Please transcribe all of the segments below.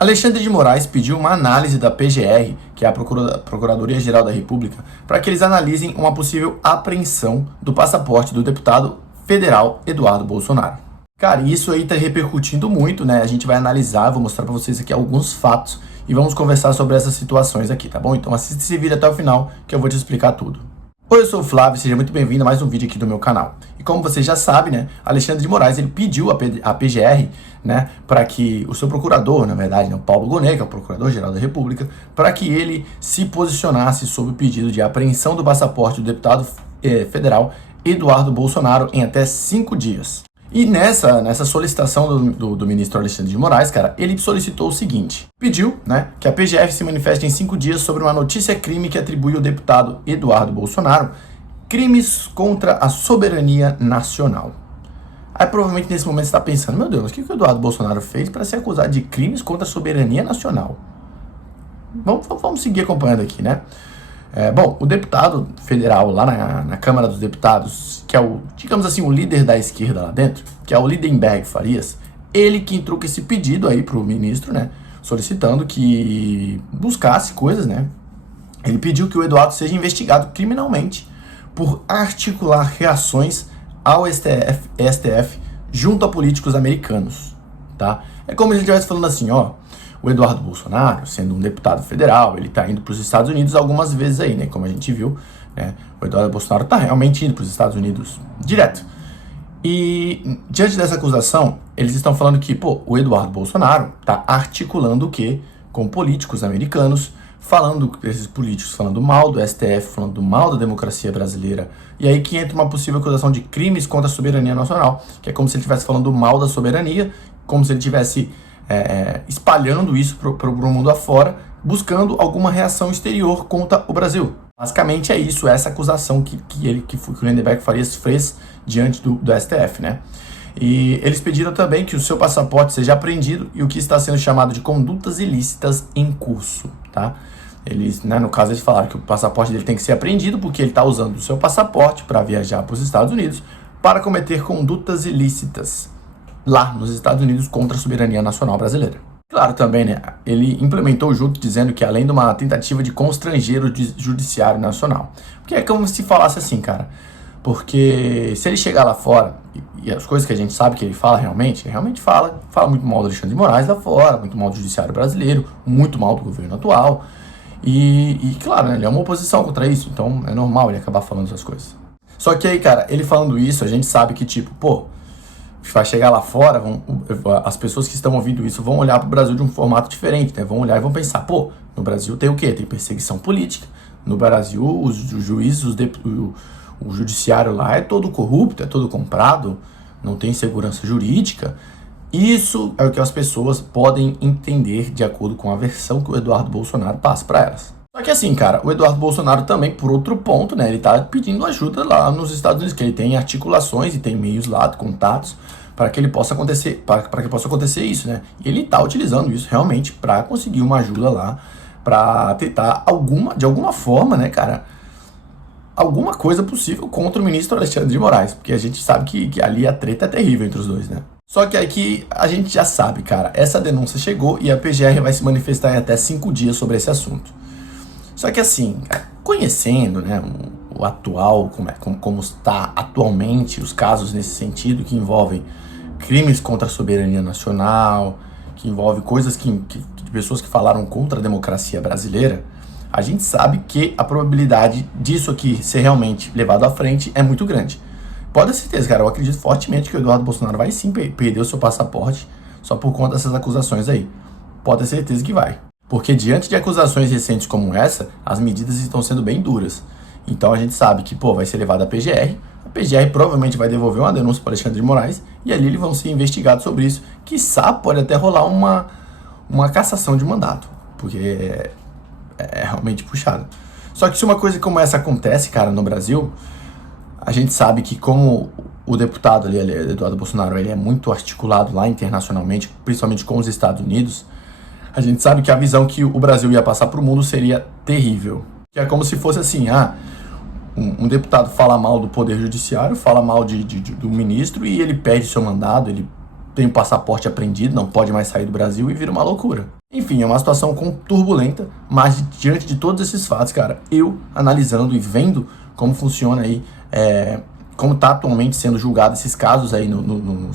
Alexandre de Moraes pediu uma análise da PGR, que é a Procuradoria-Geral da República, para que eles analisem uma possível apreensão do passaporte do deputado federal Eduardo Bolsonaro. Cara, isso aí tá repercutindo muito, né? A gente vai analisar, vou mostrar para vocês aqui alguns fatos e vamos conversar sobre essas situações aqui, tá bom? Então assista esse vídeo até o final que eu vou te explicar tudo. Oi, eu sou o Flávio, seja muito bem-vindo a mais um vídeo aqui do meu canal. E como você já sabe, né, Alexandre de Moraes, ele pediu a PGR, né, para que o seu procurador, na verdade, né, o Paulo Gonet, que é o Procurador-Geral da República, para que ele se posicionasse sobre o pedido de apreensão do passaporte do deputado federal Eduardo Bolsonaro em até 5 dias. E nessa solicitação do ministro Alexandre de Moraes, cara, ele solicitou o seguinte: pediu, né, que a PGR se manifeste em 5 dias sobre uma notícia-crime que atribui ao deputado Eduardo Bolsonaro crimes contra a soberania nacional. Aí provavelmente nesse momento você está pensando, meu Deus, o que o Eduardo Bolsonaro fez para ser acusado de crimes contra a soberania nacional? Vamos seguir acompanhando aqui, né? Bom, o deputado federal lá na Câmara dos Deputados, que é o, digamos assim, o líder da esquerda lá dentro, que é o Lindenberg Farias, ele que entrou com esse pedido aí pro ministro, né, solicitando que buscasse coisas, né. Ele pediu que o Eduardo seja investigado criminalmente por articular reações ao STF junto a políticos americanos, tá? É como se ele estivesse falando assim, ó, o Eduardo Bolsonaro, sendo um deputado federal, ele tá indo para os Estados Unidos algumas vezes aí, né? Como a gente viu, né? O Eduardo Bolsonaro tá realmente indo para os Estados Unidos direto. E diante dessa acusação, eles estão falando que, pô, o Eduardo Bolsonaro tá articulando o quê? Com políticos americanos, falando esses políticos, falando mal do STF, falando mal da democracia brasileira. E aí que entra uma possível acusação de crimes contra a soberania nacional, que é como se ele estivesse falando mal da soberania, como se ele estivesse espalhando isso para o mundo afora, buscando alguma reação exterior contra o Brasil. Basicamente é isso, essa acusação que o Lindenberg Farias fez diante do STF, né? E eles pediram também que o seu passaporte seja apreendido e o que está sendo chamado de condutas ilícitas em curso, tá? Eles, né, no caso, eles falaram que o passaporte dele tem que ser apreendido porque ele está usando o seu passaporte para viajar para os Estados Unidos para cometer condutas ilícitas lá nos Estados Unidos contra a soberania nacional brasileira. Claro, também, né, ele implementou junto dizendo que além de uma tentativa de constranger o judiciário nacional. Porque é como se falasse assim, cara, porque se ele chegar lá fora, e as coisas que a gente sabe que ele fala realmente fala muito mal do Alexandre de Moraes lá fora, muito mal do judiciário brasileiro, muito mal do governo atual, e claro, né, ele é uma oposição contra isso, então é normal ele acabar falando essas coisas. Só que aí, cara, ele falando isso, a gente sabe que, tipo, pô, vai chegar lá fora, as pessoas que estão ouvindo isso vão olhar para o Brasil de um formato diferente, né? Vão olhar e vão pensar, pô, no Brasil tem o quê? Tem perseguição política. No Brasil, os juízes, o judiciário lá é todo corrupto, é todo comprado, não tem segurança jurídica. Isso é o que as pessoas podem entender de acordo com a versão que o Eduardo Bolsonaro passa para elas. Só que assim, cara, o Eduardo Bolsonaro também, por outro ponto, né, ele tá pedindo ajuda lá nos Estados Unidos, que ele tem articulações e tem meios lá, contatos, para que ele possa acontecer, para que possa acontecer isso, né? E ele tá utilizando isso realmente para conseguir uma ajuda lá, para tentar de alguma forma, né, cara, alguma coisa possível contra o ministro Alexandre de Moraes, porque a gente sabe que ali a treta é terrível entre os dois, né? Só que aqui a gente já sabe, cara, essa denúncia chegou e a PGR vai se manifestar em até 5 dias sobre esse assunto. Só que assim, conhecendo, né, o atual, como está atualmente os casos nesse sentido, que envolvem crimes contra a soberania nacional, que envolve coisas de pessoas que falaram contra a democracia brasileira, a gente sabe que a probabilidade disso aqui ser realmente levado à frente é muito grande. Pode ter certeza, cara, eu acredito fortemente que o Eduardo Bolsonaro vai sim perder o seu passaporte só por conta dessas acusações aí. Pode ter certeza que vai. Porque diante de acusações recentes como essa, as medidas estão sendo bem duras. Então a gente sabe que, pô, vai ser levado à PGR, a PGR provavelmente vai devolver uma denúncia para Alexandre de Moraes, e ali eles vão ser investigados sobre isso. Quiçá pode até rolar uma cassação de mandato, porque é realmente puxado. Só que se uma coisa como essa acontece, cara, no Brasil, a gente sabe que como o deputado ali, Eduardo Bolsonaro, ele é muito articulado lá internacionalmente, principalmente com os Estados Unidos, a gente sabe que a visão que o Brasil ia passar para o mundo seria terrível. Que é como se fosse assim, um deputado fala mal do Poder Judiciário, fala mal do ministro e ele perde seu mandado, ele tem o passaporte apreendido, não pode mais sair do Brasil e vira uma loucura. Enfim, é uma situação turbulenta, mas diante de todos esses fatos, cara, eu analisando e vendo como funciona aí, como está atualmente sendo julgado esses casos aí no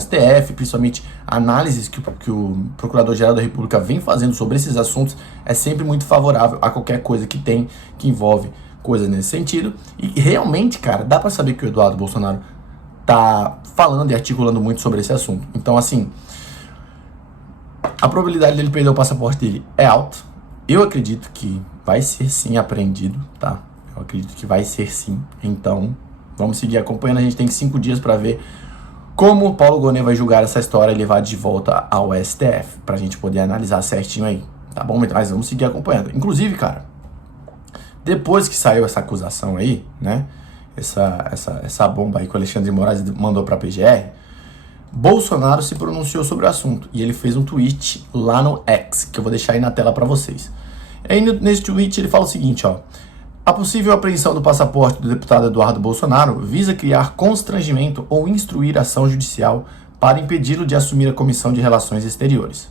STF, principalmente análises que o Procurador-Geral da República vem fazendo sobre esses assuntos, é sempre muito favorável a qualquer coisa que envolve coisas nesse sentido. E realmente, cara, dá para saber que o Eduardo Bolsonaro tá falando e articulando muito sobre esse assunto. Então, assim, a probabilidade dele perder o passaporte dele é alta. Eu acredito que vai ser sim apreendido, tá? Eu acredito que vai ser sim. Então, vamos seguir acompanhando. A gente tem 5 dias para ver como o Paulo Gonet vai julgar essa história e levar de volta ao STF, pra gente poder analisar certinho aí, tá bom? Mas vamos seguir acompanhando. Inclusive, cara, depois que saiu essa acusação aí, né? Essa bomba aí que o Alexandre de Moraes mandou pra PGR, Bolsonaro se pronunciou sobre o assunto e ele fez um tweet lá no X, que eu vou deixar aí na tela para vocês. Aí nesse tweet ele fala o seguinte, ó: a possível apreensão do passaporte do deputado Eduardo Bolsonaro visa criar constrangimento ou instruir ação judicial para impedi-lo de assumir a Comissão de Relações Exteriores.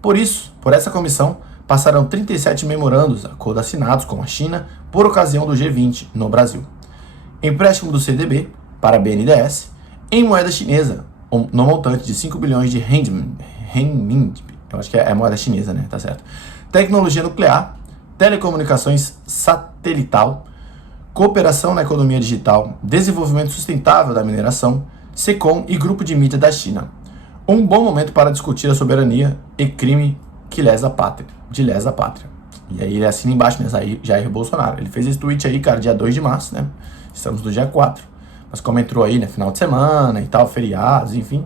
Por isso, por essa comissão, passarão 37 memorandos, acordo assinados com a China por ocasião do G20 no Brasil. Empréstimo do CDB para a BNDES em moeda chinesa, no montante de 5 bilhões de renminbi, eu acho que é moeda chinesa, né? Tá certo. Tecnologia nuclear, telecomunicações satelital, cooperação na economia digital, desenvolvimento sustentável da mineração, SECOM e grupo de mídia da China. Um bom momento para discutir a soberania e crime que lesa a pátria, de lesa a pátria. E aí ele assina embaixo, né? Jair Bolsonaro. Ele fez esse tweet aí, cara, dia 2 de março, né? Estamos no dia 4. Mas como entrou aí, né, final de semana e tal, feriados, enfim,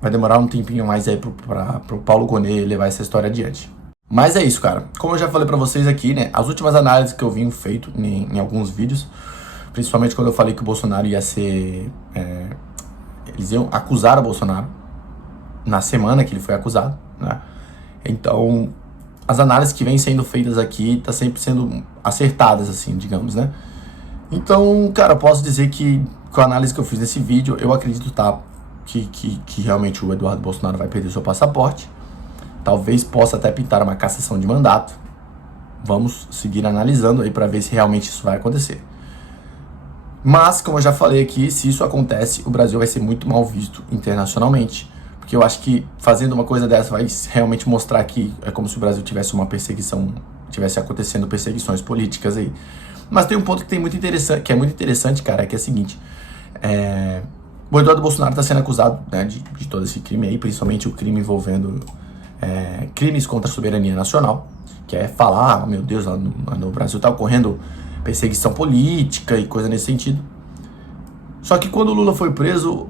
vai demorar um tempinho mais aí pro Paulo Gonet levar essa história adiante. Mas é isso, cara. Como eu já falei pra vocês aqui, né, as últimas análises que eu vim feito em alguns vídeos, principalmente quando eu falei que o Bolsonaro ia ser... eles iam acusar o Bolsonaro na semana que ele foi acusado, né? Então, as análises que vêm sendo feitas aqui tá sempre sendo acertadas, assim, digamos, né? Então, cara, eu posso dizer que com a análise que eu fiz nesse vídeo, eu acredito, tá, que realmente o Eduardo Bolsonaro vai perder seu passaporte. Talvez possa até pintar uma cassação de mandato. Vamos seguir analisando aí para ver se realmente isso vai acontecer. Mas, como eu já falei aqui, se isso acontece, o Brasil vai ser muito mal visto internacionalmente. Porque eu acho que fazendo uma coisa dessa vai realmente mostrar que é como se o Brasil tivesse uma perseguição, tivesse acontecendo perseguições políticas aí. Mas tem um ponto que é muito interessante, cara, que é o seguinte: o Eduardo Bolsonaro está sendo acusado, né, de todo esse crime aí, principalmente o crime envolvendo crimes contra a soberania nacional, que é falar, oh, meu Deus, lá no Brasil está ocorrendo perseguição política e coisa nesse sentido. Só que quando o Lula foi preso,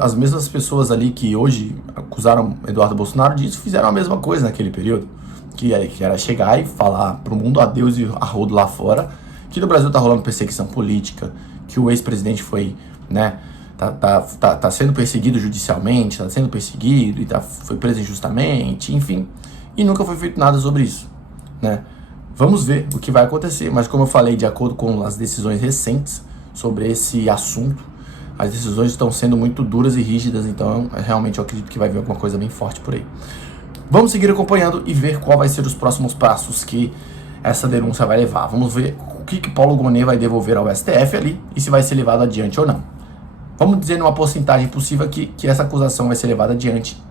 as mesmas pessoas ali que hoje acusaram Eduardo Bolsonaro disso fizeram a mesma coisa naquele período. Que era chegar e falar pro mundo adeus e arrodo lá fora, que no Brasil tá rolando perseguição política, que o ex-presidente foi, né, tá sendo perseguido judicialmente, tá sendo perseguido e foi preso injustamente, enfim, e nunca foi feito nada sobre isso, né? Vamos ver o que vai acontecer, mas como eu falei, de acordo com as decisões recentes sobre esse assunto, as decisões estão sendo muito duras e rígidas, então realmente eu acredito que vai vir alguma coisa bem forte por aí. Vamos seguir acompanhando e ver qual vai ser os próximos passos que essa denúncia vai levar. Vamos ver o que Paulo Gonet vai devolver ao STF ali e se vai ser levado adiante ou não. Vamos dizer numa porcentagem possível que essa acusação vai ser levada adiante,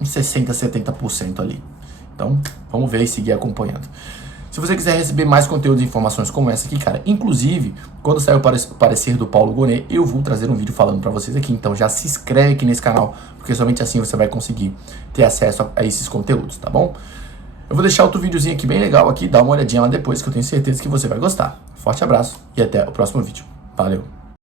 uns 60%, 70% ali. Então, vamos ver e seguir acompanhando. Se você quiser receber mais conteúdo e informações como essa aqui, cara, inclusive, quando sair o parecer do Paulo Gonet, eu vou trazer um vídeo falando pra vocês aqui. Então já se inscreve aqui nesse canal, porque somente assim você vai conseguir ter acesso a esses conteúdos, tá bom? Eu vou deixar outro videozinho aqui bem legal aqui, dá uma olhadinha lá depois, que eu tenho certeza que você vai gostar. Forte abraço e até o próximo vídeo. Valeu!